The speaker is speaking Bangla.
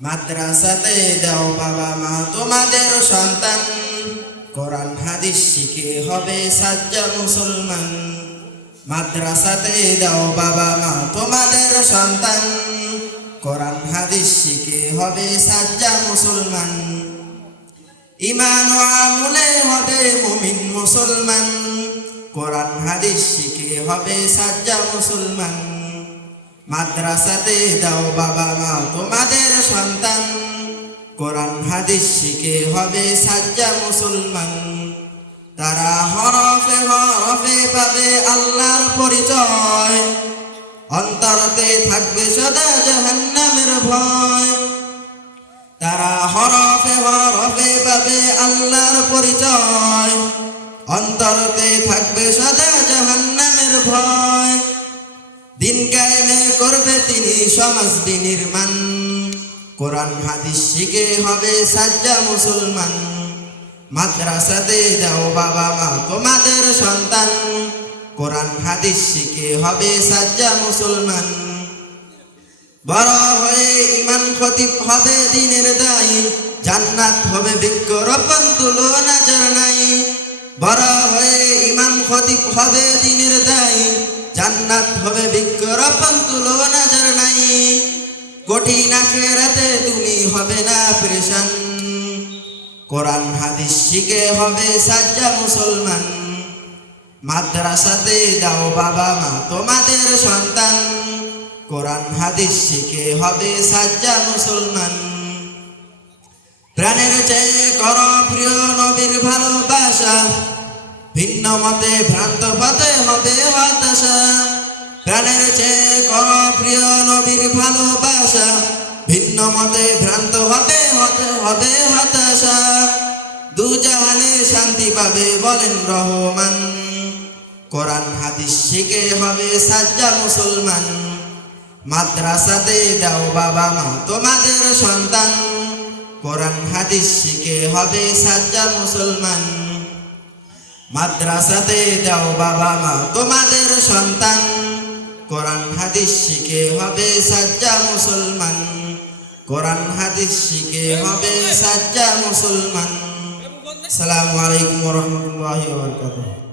মাদ্রাসাতে দাও বাবা মা তোমাদের সন্তান, কোরআন হাদিস শিখে হবে সাজ্জা মুসলমান। মাদ্রাসাতে দাও বাবা মা তোমাদের সন্তান, কোরআন হাদিস শিখে হবে সাজ্জা মুসলমান। ঈমান ও আমলে হবে মুমিন মুসলমান, কোরআন হাদিস শিখে হবে সাজ্জা মুসলমান। মাদ্রাসাতে দাও বাবা মা তোমাদের সন্তান, কোরআন হাদিস শিখে হবে সাজ্জা মুসলমান। তারা হরফে হরফে পাবে আল্লাহর পরিচয়, অন্তরতে থাকবে সদা জাহান্নামের ভয়। তারা হরফে হরফে পাবে আল্লাহর পরিচয়, অন্তরতে থাকবে সদা জাহান্নামের ভয়। দিন কায়েমে করবে তিনি সমাজ বিনির্মাণ, কোরআন হাদিস শিখে হবে সাজ্জা মুসলমান। মাদ্রাসাতে দাও বাবা মা তোমাদের সন্তান, কোরআন হাদিস শিখে হবে সাজ্জা মুসলমান। বড় হয়ে ইমাম খতিব হবে দ্বীনের দায়ী, জান্নাত হবে বৃক্ষরোপণ তুলনা যার নাই। বড় হয়ে ইমাম খতিব হবে দ্বীনের দায়ী, জান্নাত হবে বৃক্ষরোপণ তুলনা যার নাই। কঠিন আখিরাতে তুমি হবে না পেরেশান, কোরআন হাদিস শিখে হবে সাজ্জা মুসলমান। মাদ্রাসাতে দাও বাবা মা তোমাদের সন্তান, কোরআন হাদিস শিখে হবে সাজ্জা মুসলমান। প্রাণের চেয়ে কর প্রিয় নবীর ভালোবাসা, ভিন্ন মতে ভ্রান্ত পথে হবে হতাশা। প্রাণের চেয়ে কর প্রিয় নবীর ভালোবাসা, ভিন্ন মতে ভ্রান্ত হবে হতাশা। দু জাহানে শান্তি পাবে বলেন রহমান, কোরআন হাদিস শিখে হবে সাজ্জা মুসলমান। মাদ্রাসাতে দাও বাবা মা তোমাদের সন্তান, কোরআন হাদিস শিখে হবে সাজ্জা মুসলমান। মাদ্রাসাতে দাও বাবা মা তোমাদের সন্তান, কোরআন হাদিস শিখে হবে সাজ্জা মুসলমান। কোরআন হাদিস শিখে হবে সাজ্জা মুসলমান। আসসালামু আলাইকুম ওয়া রাহমাতুল্লাহি ওয়া বারাকাতুহু।